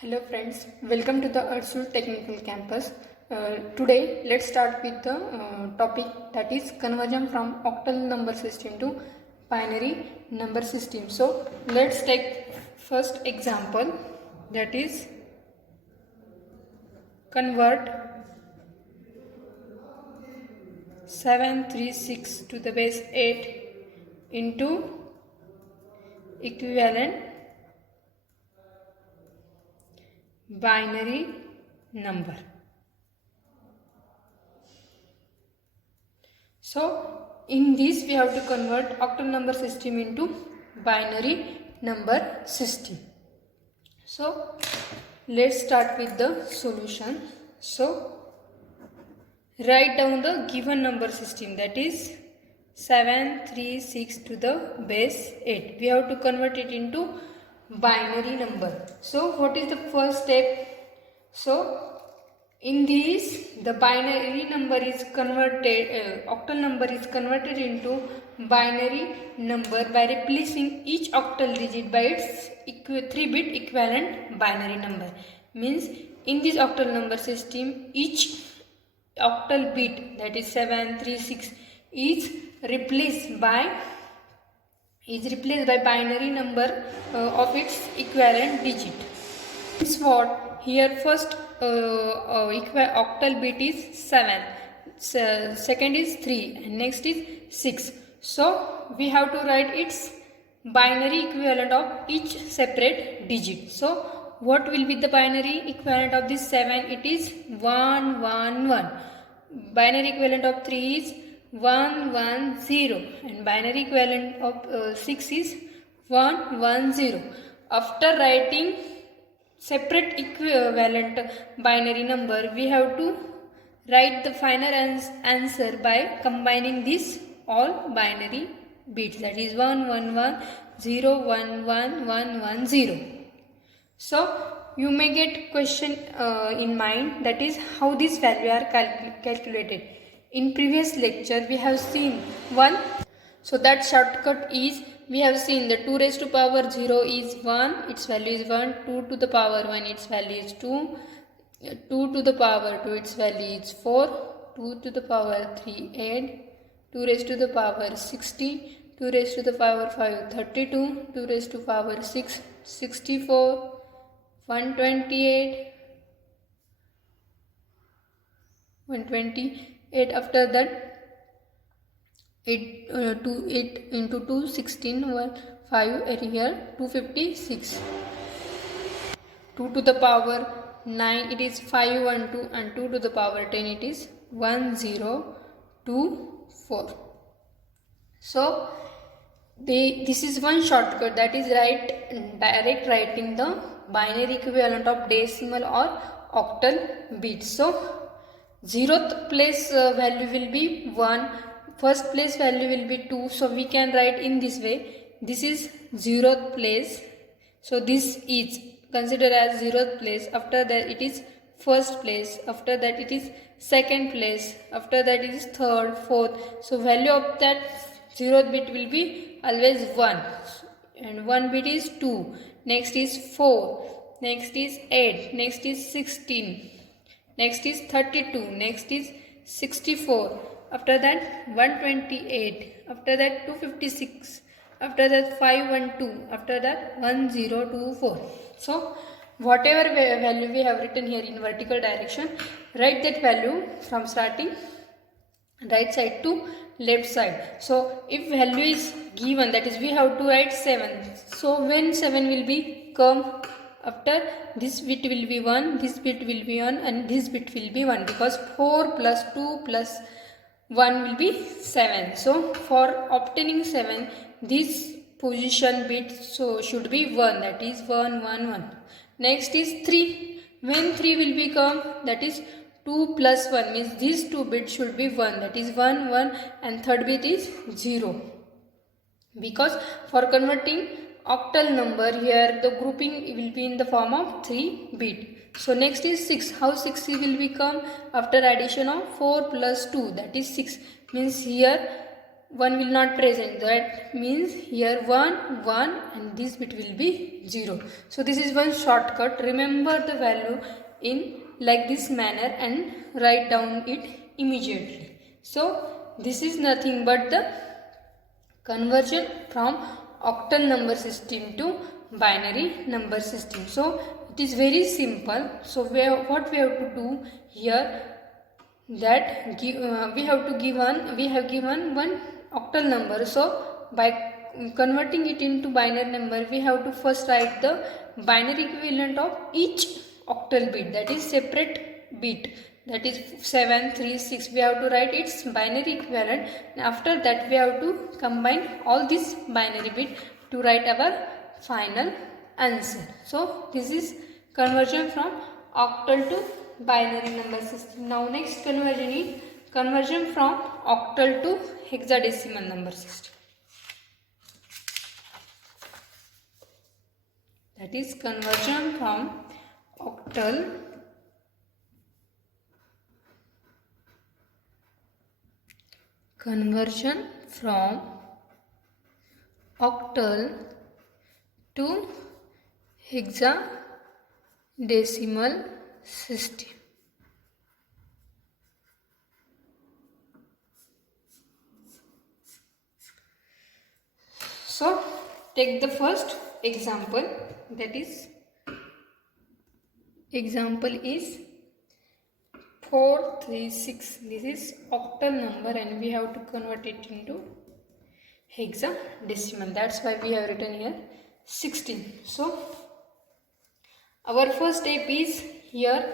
Hello friends, welcome to the Ursul Technical Campus. Today let's start with the topic that is conversion from octal number system to binary number system. So let's take first example, that is convert 736 to the base 8 into equivalent binary number. So in this we have to convert octal number system into binary number system. So let's start with the solution. So write down the given number system, that is 736 to the base 8. We have to convert it into binary number. So what is the first step? So in this the binary number is converted, octal number is converted into binary number by replacing each octal digit by its 3-bit equivalent binary number. Means in this octal number system, each octal bit, that is 736, is replaced by binary number of its equivalent digit. This what here first octal bit is 7, second is 3 and next is 6. So we have to write its binary equivalent of each separate digit. So what will be the binary equivalent of this 7? It is 1 1 1. Binary equivalent of 3 is 1 1 0 and binary equivalent of 6 is 1 1 0. After writing separate equivalent binary number, we have to write the final answer by combining these all binary bits, that is 1 1 1 0 1 1 1 1 0. So you may get question in mind, that is how these values are calculated. In previous lecture we have seen one, so that shortcut is, we have seen the 2 raised to power 0 is 1, its value is 1, 2 to the power 1, its value is 2, 2 to the power 2, its value is 4, 2 to the power 3 8, 2 raised to the power 60, 2 raised to the power 5 32, 2 raised to power 6 64, 128, 128. After that 8 into 2 16, 1 5 here 256, 2 to the power 9 it is 5 1 2 and 2 to the power 10 it is 1 0 2 4. So this is one shortcut, that is direct writing the binary equivalent of decimal or octal bits. So 0th place value will be 1, first place value will be 2, so we can write in this way, this is 0th place, so this is considered as 0th place. After that it is first place, after that it is second place, after that it is third, fourth. So value of that 0th bit will be always 1 and 1 bit is 2, next is 4, next is 8, next is 16, next is 32, next is 64, after that 128, after that 256, after that 512, after that 1024. So whatever value we have written here in vertical direction, write that value from starting right side to left side. So if value is given, that is we have to write 7. So when 7 will be come, after this bit will be 1, this bit will be 1 and this bit will be 1, because 4 plus 2 plus 1 will be 7. So for obtaining 7, this position bit so should be 1, that is 1 1 1. Next is 3. When 3 will become, that is 2 plus 1, means these two bits should be 1, that is 1 1 and third bit is 0, because for converting octal number here the grouping will be in the form of 3 bit. So next is 6. How 6 will become? After addition of 4 plus 2, that is 6, means here 1 will not present. That means here 1, 1 and this bit will be 0. So this is one shortcut. Remember the value in like this manner and write down it immediately. So this is nothing but the conversion from octal number system to binary number system. So it is very simple. So what we have to do here, that we have given one octal number. So by converting it into binary number, we have to first write the binary equivalent of each octal bit, that is separate bit, that is 7, 3, 6. We have to write its binary equivalent. After that we have to combine all these binary bit to write our final answer. So this is conversion from octal to binary number system. Now next conversion is conversion from octal to hexadecimal number system. That is conversion from octal to hexadecimal system. So take the first example, that is example is 436. This is octal number and we have to convert it into hexadecimal. That's why we have written here 16. So our first step is here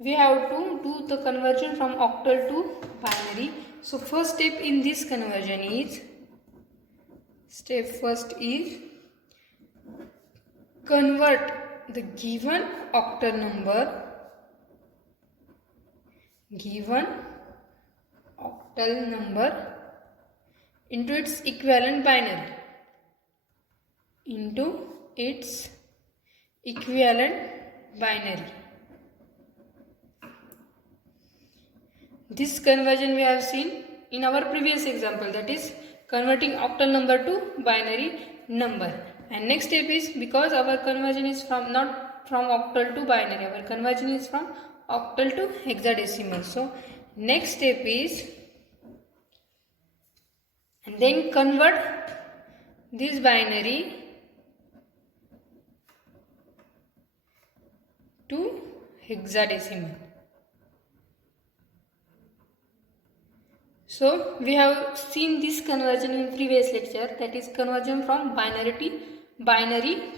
we have to do the conversion from octal to binary. So first step in this conversion is convert the given octal number into its equivalent binary. This conversion we have seen in our previous example, that is converting octal number to binary number. And next step is, because our conversion is not from octal to binary, our conversion is from octal to hexadecimal. So next step is, and then convert this binary to hexadecimal. So we have seen this conversion in previous lecture, that is conversion from binary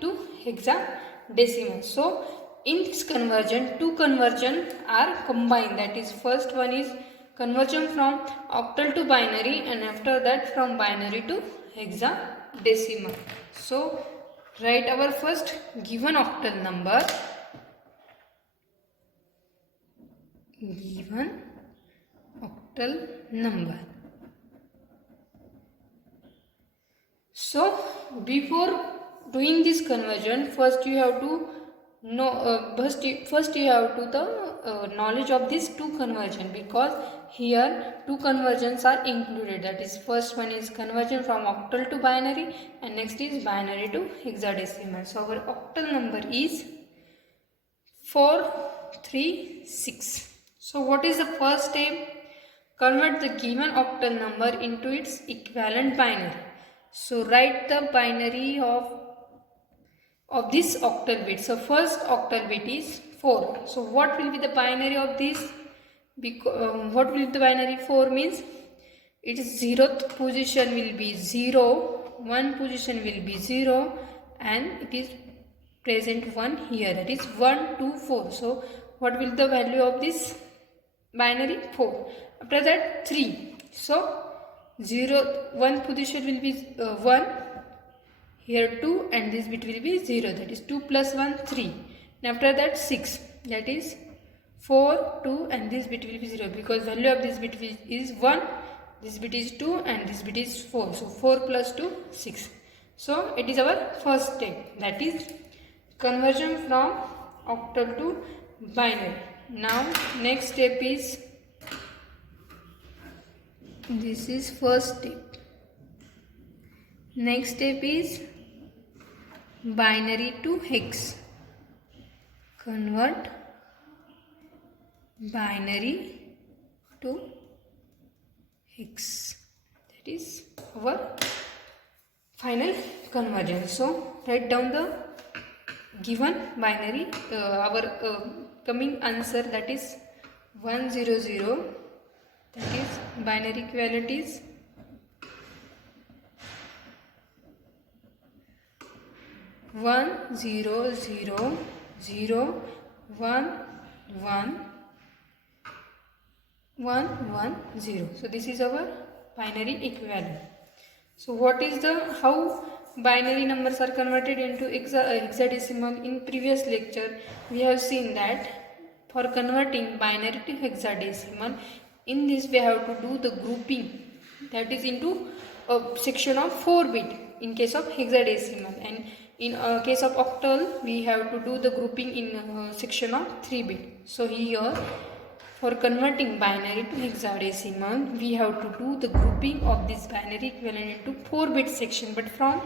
to hexadecimal. So in this conversion, two conversions are combined, that is first one is conversion from octal to binary and after that from binary to hexadecimal. So write our first given octal number, So before doing this conversion, first you have to know first you have to the knowledge of these two conversion, because here two conversions are included, that is first one is conversion from octal to binary and next is binary to hexadecimal. So our octal number is 436. So what is the first step? Convert the given octal number into its equivalent binary. So write the binary of this octal bit. So first octal bit is 4. So what will be the binary of this? What will be the binary? 4 means its 0th position will be 0, 1 position will be 0 and it is present 1 here, that is 1, 2, 4. So what will the value of this binary? 4. After that 3. So 1 position will be 1, here 2 and this bit will be 0, that is 2 plus 1 3. And after that 6, that is 4, 2 and this bit will be 0, because value of this bit is 1, this bit is 2 and this bit is 4. So 4 plus 2 6. So it is our first step, that is conversion from octal to binary. Now next step is, this is first step, Next step is binary to hex. Convert binary to hex. That is our final conversion. So write down the given binary, our coming answer, that is 100. That is binary equivalent is 100011110. So this is our binary equivalent. So what is how binary numbers are converted into hexadecimal? In previous lecture we have seen that for converting binary to hexadecimal, in this we have to do the grouping, that is into a section of 4-bit in case of hexadecimal, and in case of octal we have to do the grouping in section of 3-bit. So here for converting binary to hexadecimal, we have to do the grouping of this binary equivalent into 4-bit section, but from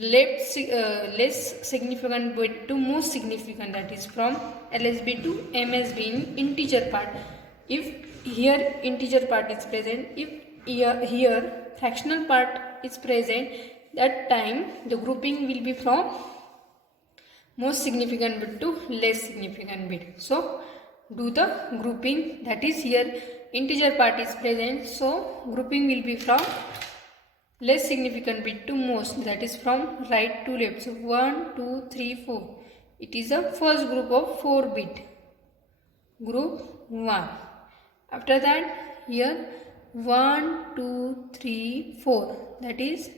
less significant bit to most significant, that is from LSB to MSB in integer part. If here integer part is present, if here fractional part is present, that time the grouping will be from most significant bit to less significant bit. So do the grouping, that is here integer part is present, so grouping will be from less significant bit to most, that is from right to left. So 1 2 3 4, it is the first group of 4-bit, group 1. After that here 1 2 3 4, that is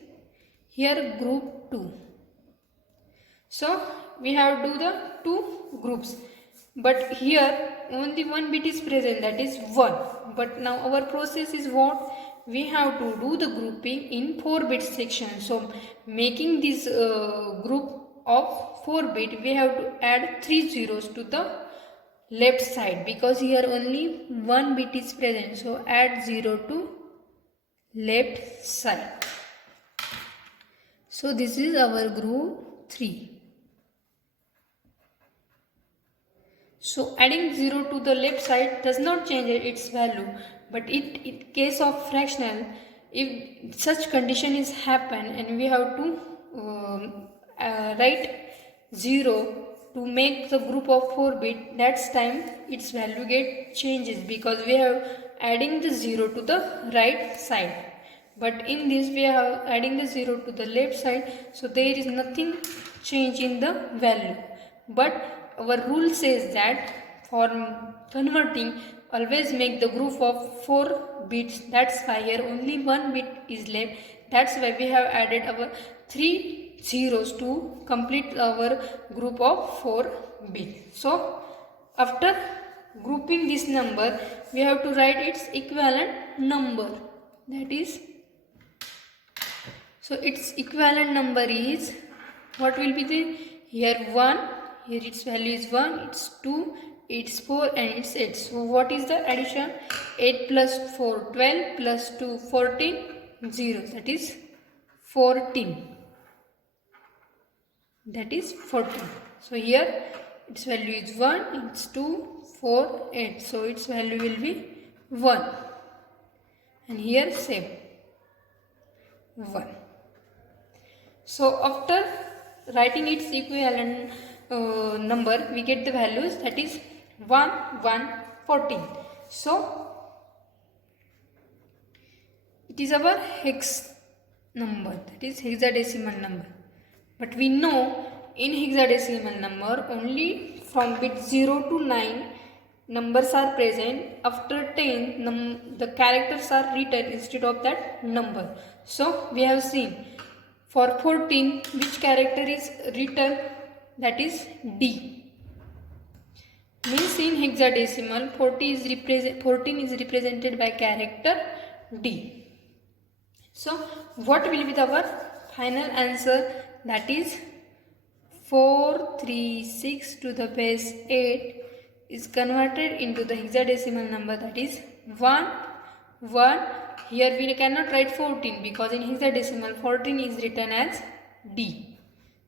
here group 2. So we have do the 2 groups, but here only 1 bit is present, that is 1. But now our process is what? We have to do the grouping in 4-bit section. So making this group of 4-bit, we have to add 3 zeros to the left side, because here only 1 bit is present. So add 0 to left side. So this is our group 3. So adding 0 to the left side does not change its value, but in case of fractional, if such condition is happen and we have to write 0 to make the group of 4-bit, that's time its value get changes, because we have adding the 0 to the right side. But in this we are adding the 0 to the left side, so there is nothing change in the value. But our rule says that for converting, always make the group of 4 bits. That's why here only 1 bit is left. That's why we have added our 3 zeros to complete our group of 4 bits. So after grouping this number, we have to write its equivalent number. That is, so its equivalent number is, what will be the, here 1, here its value is 1, it's 2, it's 4 and it's 8. So what is the addition? 8 plus 4, 12 plus 2, 14, 0, that is 14. That is 14. So here its value is 1, it's 2, 4, 8. So its value will be 1. And here same 1. So after writing its equivalent number, we get the values, that is 1, 1, 14. So it is our hex number, that is hexadecimal number. But we know in hexadecimal number only from bit 0 to 9 numbers are present. After 10 the characters are written instead of that number. So we have seen for 14 which character is written, that is D. Means in hexadecimal 14 is represented by character D. So what will be our final answer? That is 436 to the base 8 is converted into the hexadecimal number, that is 1, 1 here we cannot write 14 because in hexadecimal 14 is written as D.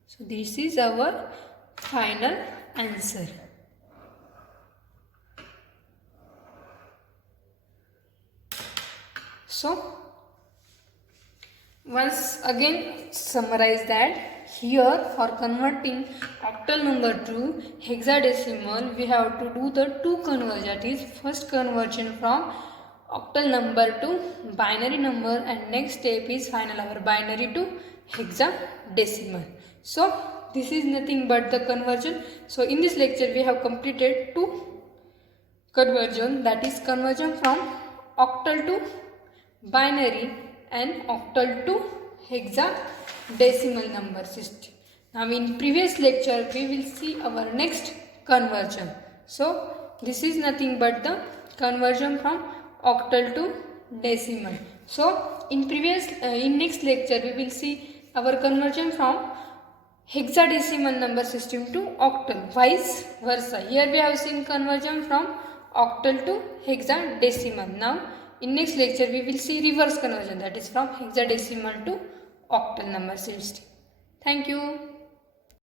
So this is our final answer. So once again summarize that here for converting octal number to hexadecimal we have to do the two conversion, that is first conversion from octal number to binary number and next step is final our binary to hexadecimal. So this is nothing but the conversion. So in this lecture we have completed two conversion, that is conversion from octal to binary and octal to hexadecimal number system. Now in previous lecture we will see our next conversion. So this is nothing but the conversion from octal to decimal. So in next lecture we will see our conversion from hexadecimal number system to octal, vice versa. Here we have seen conversion from octal to hexadecimal. Now in next lecture we will see reverse conversion, that is from hexadecimal to octal number system. Thank you.